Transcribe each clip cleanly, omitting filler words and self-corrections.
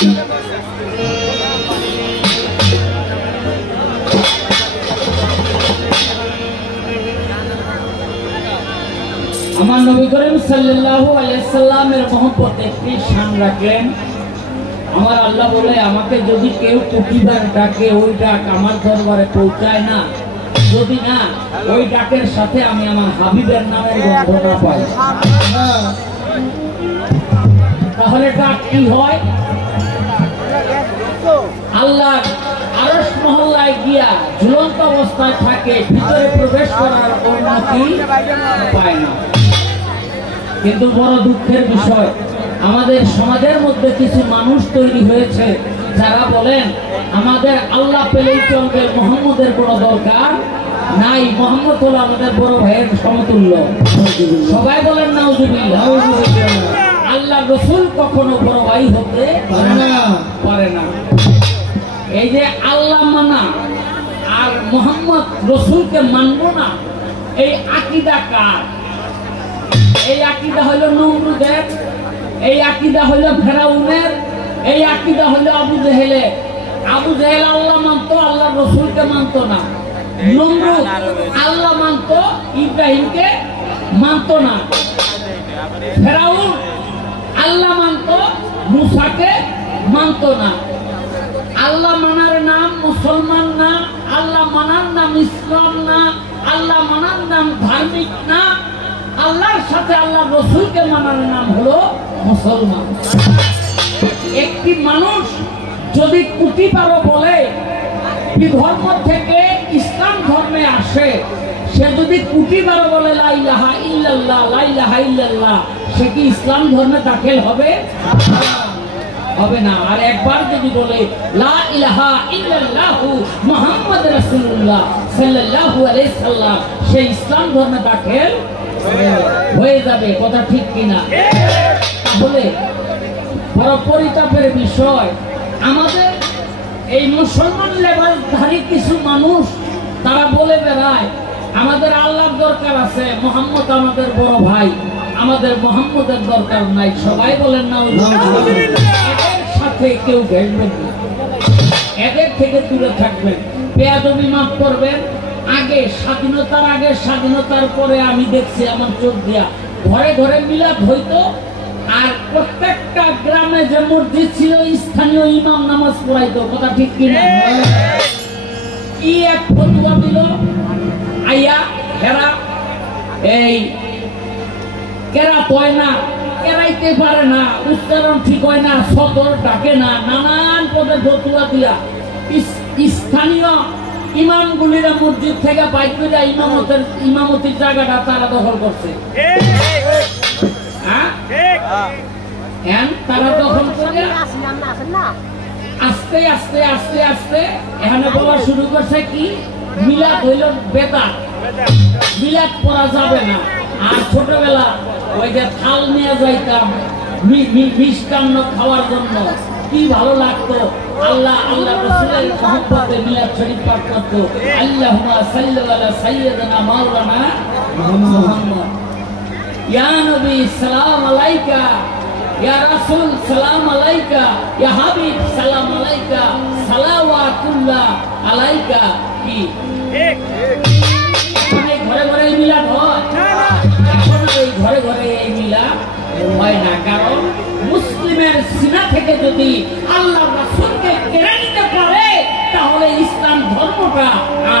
আমার নবী করিম সাল্লাল্লাহু আলাইহি সাল্লামের মহব্বতে একটি শান রাখলেন। আমার আল্লাহ বলে, আমাকে যদি কেউ প্রতিবার ডাকে, ওই ডাক আমার দরবারে পৌঁছায় না, যদি না ওই ডাকের সাথে আমি আমার হাবিবের নামের গন্ধ না পাই, তাহলে ডাক কি হয়? আল্লাহ আরশ মহল্লায় গিয়া ঝুলন্ত অবস্থায় থাকে, ভিতরে প্রবেশ করার অনুমতি পায় না। কিন্তু বড় দুঃখের বিষয়, আমাদের সমাজের মধ্যে কিছু মানুষ তৈরি হয়েছে যারা বলেন আমাদের আল্লাহ পেলেই চলবে, মোহাম্মদের কোনো দরকার নাই, মোহাম্মদ হলো আমাদের বড় ভাইয়ের সমতুল্য। সবাই বলেন নাউজুবিল্লাহ। আল্লাহ রসুল কখনো বড় ভাই হতে পারে না। এই যে আল্লাহ মানা আর মোহাম্মদ রসুলকে মানবো না, এই আকীদা কার? এই আকীদা হলো নমরুদের, এই আকীদা হলো ফেরাউনের, এই আকীদা হলো আবু জেহেলের। আবু জেহেল আল্লাহ মানতো, আল্লাহ রসুলকে মানতো না। নমরুদ আল্লাহ মানতো, ইব্রাহিমকে মানতো না। ফেরাউন আল্লাহ মানতো, মুসাকে মানতো না। আল্লাহ মানার নাম মুসলমান না, আল্লাহ মানার নাম ইসলাম না, আল্লাহ মানার নাম ধার্মিক না। আল্লাহর সাথে আল্লাহ রসুলকে মানার নাম হলো মুসলমান। একটি মানুষ যদি কুটিপারো বলে বিধর্ম থেকে ইসলাম ধর্মে আসে, সে যদি কুটিপারো বলে লা ইলাহা ইল্লাল্লাহ, লা ইলাহা ইল্লাল্লাহ, সে কি ইসলাম ধর্মে দাখিল হবে? হবে না। আর একবার যদি বলে লা ইলাহা ইল্লাল্লাহু মুহাম্মদ রাসূলুল্লাহ সাল্লাল্লাহু আলাইহি সাল্লাম, সে ইসলাম ধর্মে দাখিল হয়ে যাবে। কথা ঠিক কিনা? তাহলে বড় পরিতাপের বিষয়, আমাদের এই মুসলমান লেবাসধারী কিছু মানুষ তারা বলে বেড়ায় আমাদের আল্লাহর দরকার আছে, মোহাম্মদ আমাদের বড় ভাই, আমাদের মোহাম্মদের দরকার নাই। সবাই বলেন না। এদের সাথে কেউ ঘেসবেন না, এদের থেকে দূরে থাকবেন, বেয়াদবি মাফ করবেন। আগে স্বাধীনতার আগে, স্বাধীনতার পরে আমি দেখছি আমার চোখ দিয়া ঘরে ঘরে মিলাদ হইতো, আর প্রত্যেকটা গ্রামে যে মসজিদ ছিল স্থানীয় ইমাম নামাজ পড়াইতো। কথা ঠিক কিনা? কি এক ফতোয়া দিল, আইয়া হেরা এই কেরাত হয় না, কেরাইতে পারে না, উচ্চারণ ঠিক হয় না, সদর ডাকে না, নানান পদে ফতোয়া দিয়া স্থানীয় ইমামগুলিরা মসজিদ থেকে বাইর করে ইমামতির জায়গাটা তারা দখল করছে। তারা দখল করে আস্তে আস্তে আস্তে আস্তে এখানে বলা শুরু করছে কি মিলাদ হইল বেদাত, মিলাদ পড়া যাবে না। আর ছোটবেলা ওই যে থাল নিয়ে যাইতাম মিষ্টান্ন খাওয়ার জন্য, কি ভালো লাগতো। আল্লাহ আল্লাহ রাসূলের মহব্বতে মিলাদ শরীফ পাঠ করতো, আল্লাহুম্মা সাল্লি আলা সাইয়্যিদিনা মাওলানা মুহাম্মদ। ইয়া নবী সালাম আলাইকা, ইয়া রাসূল সালাম আলাইকা, ইয়া হাবিব সালাম আলাইকা, সালাওয়াতুল্লাহ আলাইকা। কি ঘরে ঘরে মিলাদ হয়? এখন এই ঘরে ঘরে এই মিলাদ হয় না, কারণ মুসলিমের সিনা থেকে যদি আল্লাহ রাসূলকে কেড়ে নিতে পারে তাহলে ইসলাম ধর্মটা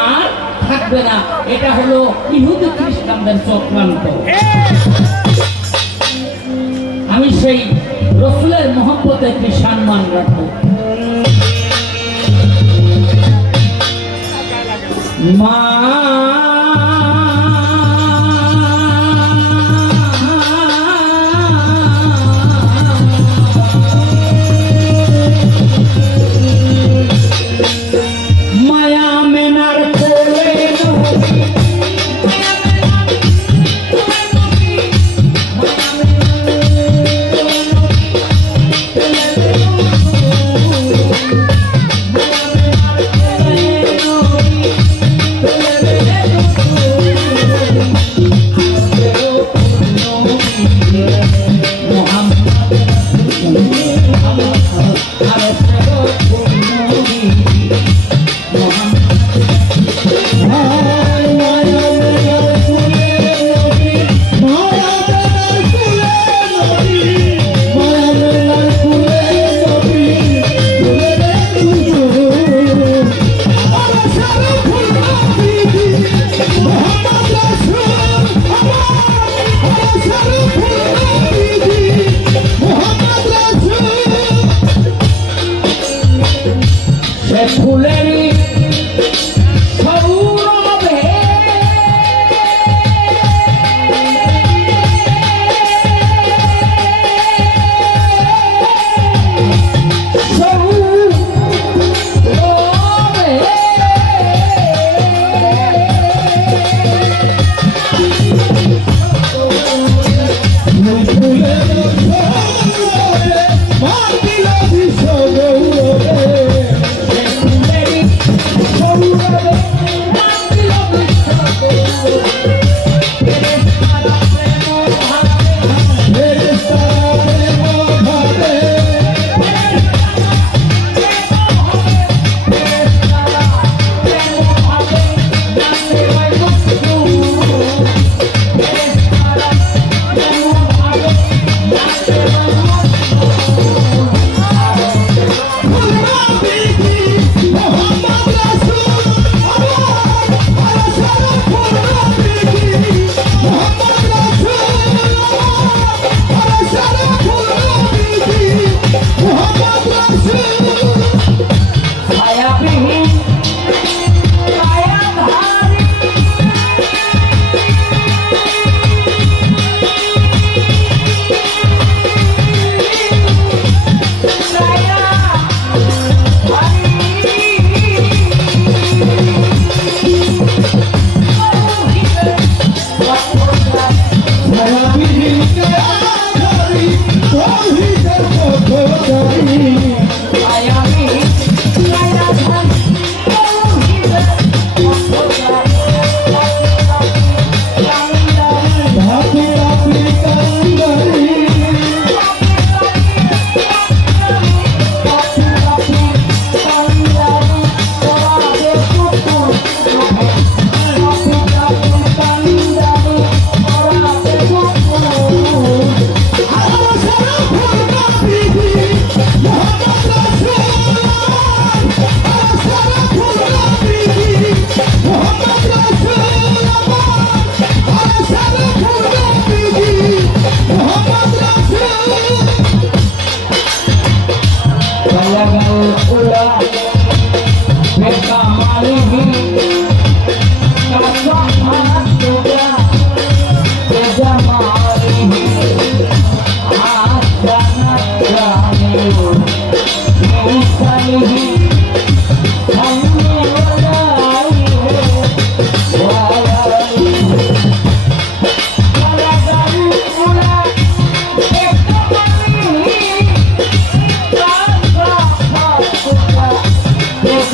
আর থাকবে না। এটা হলো ইহুদি খ্রিস্টানদের চক্রান্ত। আমি সেই রসুলের মহব্বতে একটি সম্মান রাখবো। মা Thank you.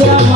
আমার